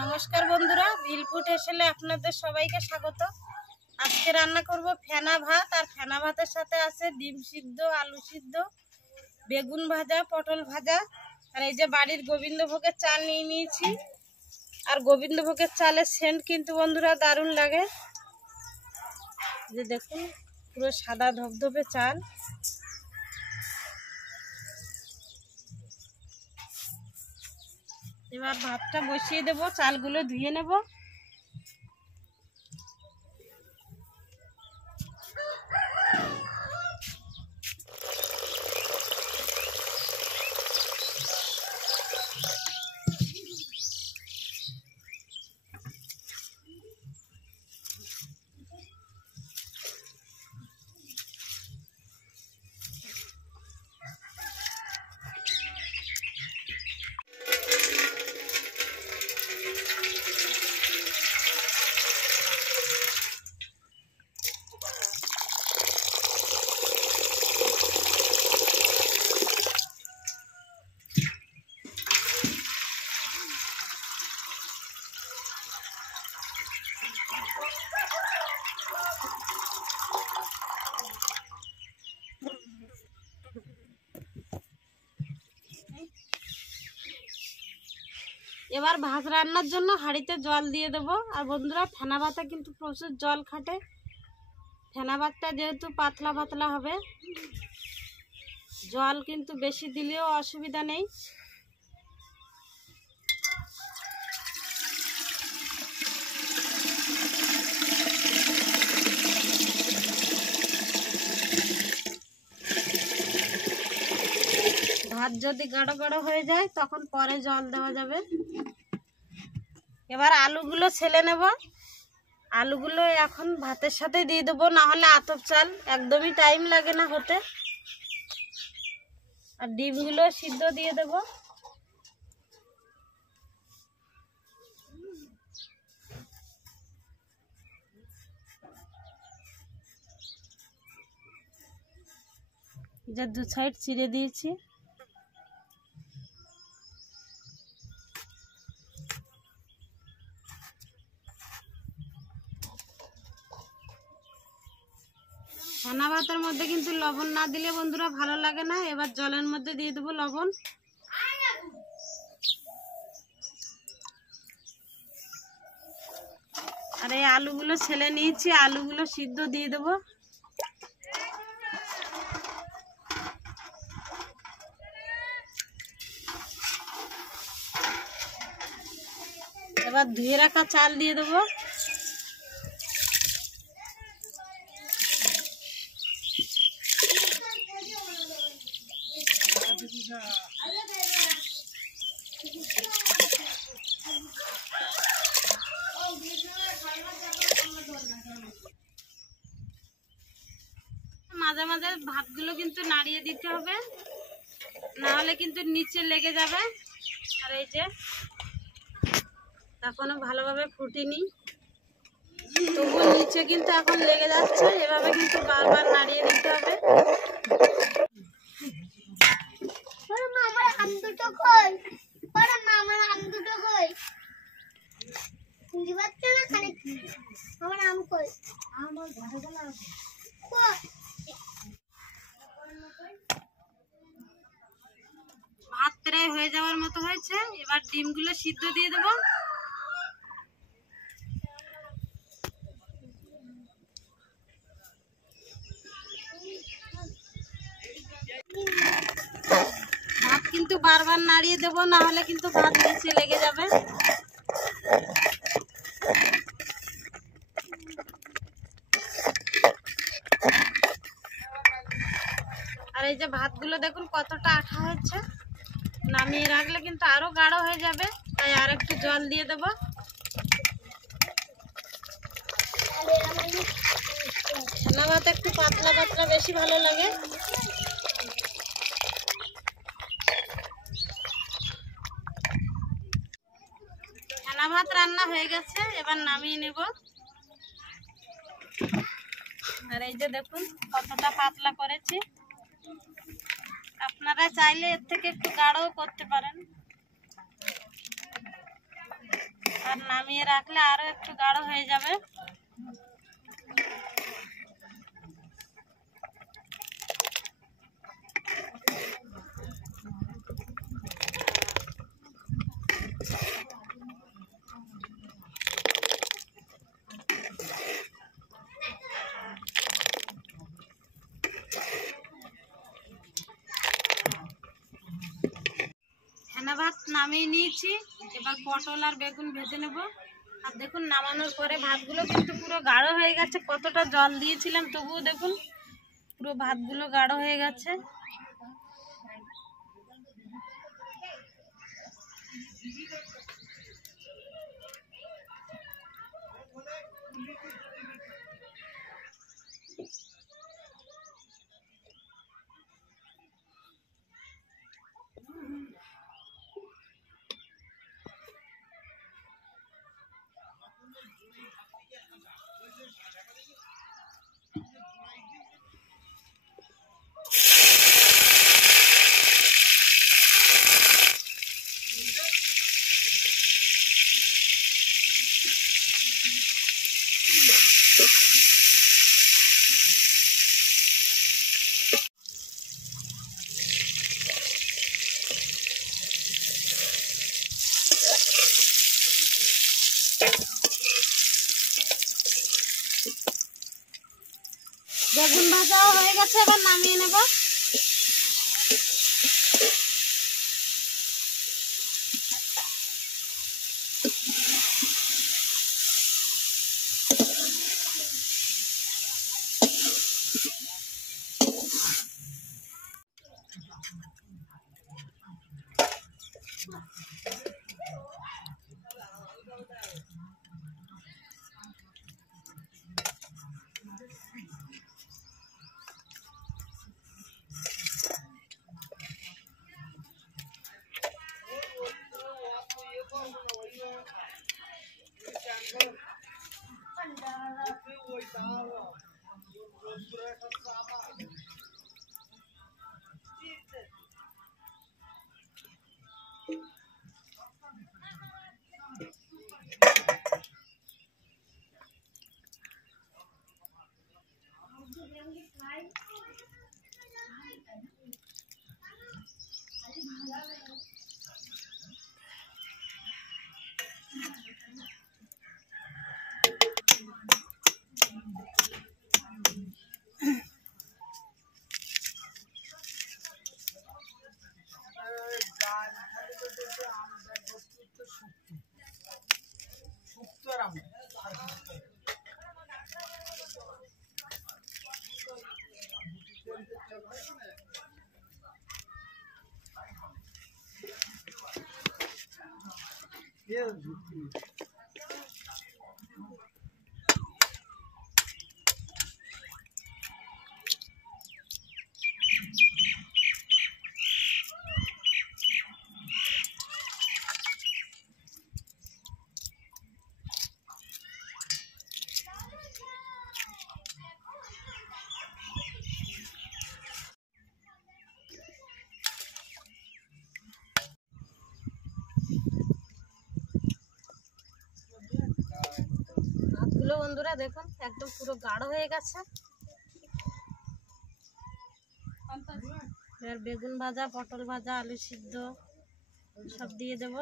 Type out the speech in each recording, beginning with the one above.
নমস্কার বন্ধুরা, ভিলফুড হেসেলে আপনাদের সবাইকে স্বাগত। আজকে রান্না করব ফেনা ভাত, আর ফেনা ভাতের সাথে আছে ডিম সিদ্ধ, আলু সিদ্ধ, বেগুন ভাজা, পটল ভাজা। আর এই যে বাড়ির গোবিন্দভোগের চাল নিয়ে নিয়েছি। আর গোবিন্দভোগের চালের সেন্ট কিন্তু বন্ধুরা দারুণ লাগে। যে দেখুন, পুরো সাদা ধবধবে চাল। এবার ভাতটা বসিয়ে দেব, চালগুলো ধুয়ে নেব। এবার ভাত রান্নার জন্য হাঁড়িতে জল দিয়ে দেব। আর বন্ধুরা, ফেনা ভাতে কিন্তু প্রচুর জল খাটে। ফেনা ভাতটা যেহেতু পাতলা পাতলা হবে, জল কিন্তু বেশি দিলেও অসুবিধা নেই। ভাত যদি গাঢ় গাঢ় হয়ে যায় তখন পরে জল দেওয়া যাবে। এবার আলুগুলো ছেলে নেব। আলুগুলো এখন ভাতের সাথে দিয়ে দেবো, না হলে আতপ চাল একদমই টাইম লাগে না হতে। আর ডিমগুলো সিদ্ধ দিয়ে দেব। যে দু সাইড চিড়ে দিয়েছি। ফেনা ভাতের মধ্যে কিন্তু লবণ না দিলে বন্ধুরা ভালো লাগে না। এবার জলের মধ্যে দিয়ে দেবো লবণ। আর এই আলুগুলো ছেলে নিয়েছি, আলুগুলো সিদ্ধ দিয়ে দেবো। এবার ধুয়ে রাখা চাল দিয়ে দেবো। মাঝে মাঝে ভাতগুলো কিন্তু নাড়িয়ে দিতে হবে, না হলে কিন্তু নিচে লেগে যাবে। আর এই যে এখনো ভালোভাবে ফুটিনি, তবুও নিচে কিন্তু এখন লেগে যাচ্ছে। এভাবে কিন্তু বারবার নাড়িয়ে দিতে হবে। ভাত প্রায় হয়ে যাওয়ার মতো হয়েছে। এবার ডিমগুলো সিদ্ধ দিয়ে দেবো। ভাত কিন্তু বারবার নাড়িয়ে দেবো, না হলে কিন্তু ভাত নিচে লেগে যাবে। আর এই যে ভাতগুলো দেখুন কতটা আঠা হচ্ছে। নামিয়ে রাখলে কিন্তু আরো গাঢ় হয়ে যাবে, তাই আর একটু জল দিয়ে দেবো। ফেনা ভাত একটু পাতলা পাতলা বেশি ভালো লাগে। ফেনা ভাত রান্না হয়ে গেছে, এবার নামিয়ে নেব। আর এই যে দেখুন কতটা পাতলা করেছি। আপনারা চাইলে এর থেকে একটু গাঢ়ও করতে পারেন। এবার নামিয়ে রাখলে আরো একটু গাঢ় হয়ে যাবে। ফেনা ভাত নামিয়ে নিয়েছি, এবার পটল আর বেগুন ভেজে নেব। আর দেখুন নামানোর পরে ভাতগুলো কিন্তু পুরো গাঢ় হয়ে গেছে, কতটা জল দিয়েছিলাম তবুও দেখুন পুরো ভাতগুলো গাঢ় হয়ে গেছে। বেগুন ভাজাও হয়ে গেছে, এবার নামিয়ে নেব। ভাতগুলো বন্ধুরা দেখুন একদম পুরো গাঢ় হয়ে গেছে। এবার বেগুন ভাজা, পটল ভাজা, আলু সিদ্ধ সব দিয়ে দেব।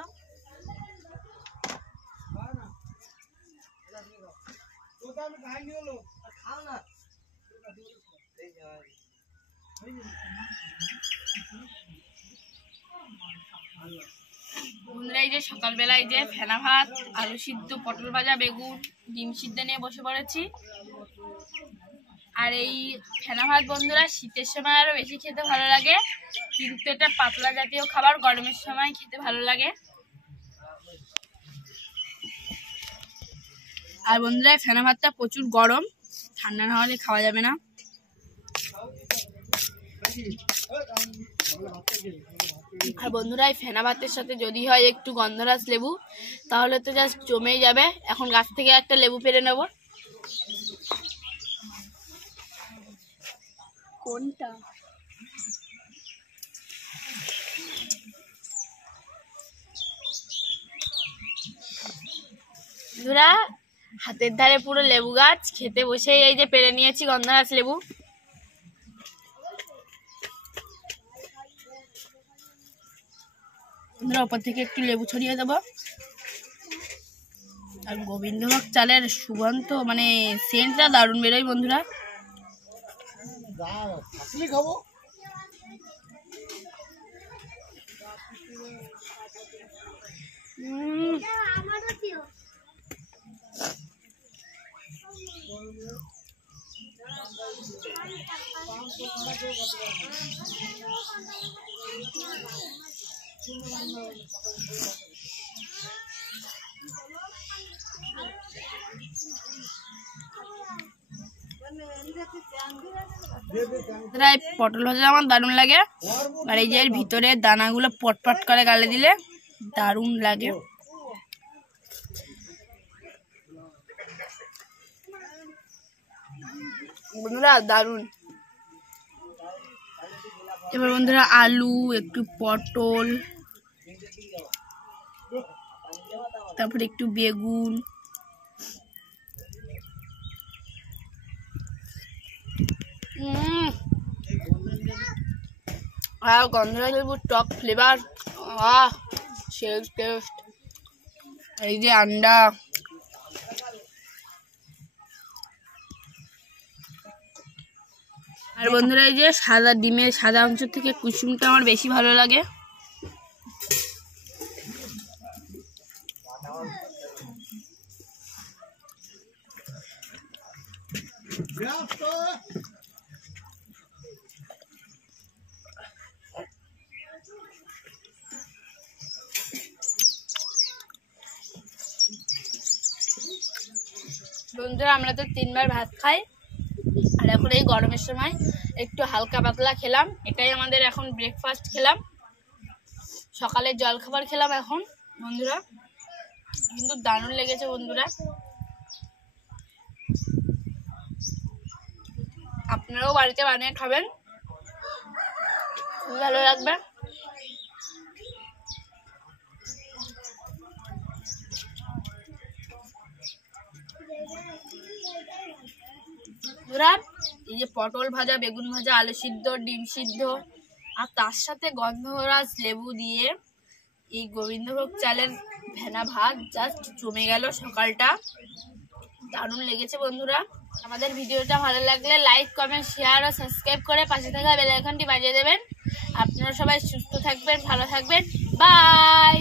বন্ধুরা এই যে সকালবেলায় যে ফেনা ভাত, আলু সিদ্ধ, পটল ভাজা, বেগুন, ডিম সিদ্ধ নিয়ে বসে পড়েছি। আর এই ফেনা ভাত বন্ধুরা শীতের সময় আরো বেশি খেতে ভালো লাগে, কিন্তু এটা পাতলা জাতীয় খাবার, গরমের সময় খেতে ভালো লাগে। আর বন্ধুরা ফেনা ভাতটা প্রচুর গরম, ঠান্ডা না হলে খাওয়া যাবে না। আর বন্ধুরা এই ফেনা ভাতের সাথে যদি হয় একটু গন্ধরাজ লেবু, তাহলে তো জাস্ট জমেই যাবে। এখন গাছ থেকে একটা লেবু পেড়ে নেব। কোনটা? বন্ধুরা হাতের ধারে পুরো লেবু গাছ, খেতে বসেই এই যে পেরে নিয়েছি গন্ধরাজ লেবু। বন্ধুরা ওপর থেকে একটু লেবু ছড়িয়ে দেবো। আর গোবিন্দভোগ চালের সুগন্ধ মানে সেন্টটা দারুণ বেরোয় বন্ধুরা। পটল ভাজা আমার দারুণ লাগে। আর এই যে এর ভিতরে দানাগুলো পটপট করে গালে দিলে দারুণ লাগে। বন্ধুরা দারুণ। এবার বন্ধুরা আলু, একটু পটল, তারপরে একটু বেগুন, আর গন্ধরাজ লেবুর টক ফ্লেভার, সেই টেস্ট। এই যে আন্ডা, আর বন্ধুরা এই যে সাদা ডিমের সাদা অংশ থেকে কুসুমটা আমার বেশি ভালো লাগে। বন্ধুরা আমরা তো 3 বার ভাত খাই, আর এখন এই গরমের সময় একটু হালকা পাতলা খেলাম। এটাই আমাদের এখন ব্রেকফাস্ট খেলাম, সকালের জলখাবার খেলাম এখন বন্ধুরা। কিন্তু দারুণ লেগেছে বন্ধুরা। আপনারাও বাড়িতে বানিয়ে খাবেন, খুব ভালো লাগবে। এই যে পটল ভাজা, বেগুন ভাজা, আলু সিদ্ধ, ডিম সিদ্ধ, আর তার সাথে গন্ধরাজ লেবু দিয়ে এই গোবিন্দভোগ চালের ফেনা ভাত জাস্ট জমে গেল সকালটা। দারুণ লেগেছে বন্ধুরা। আমাদের ভিডিওটা ভালো লাগলে লাইক, কমেন্ট, শেয়ার ও সাবস্ক্রাইব করে পাশে থাকা বেল আইকনটি বাজিয়ে দেবেন। আপনারা সবাই সুস্থ থাকবেন, ভালো থাকবেন, বাই।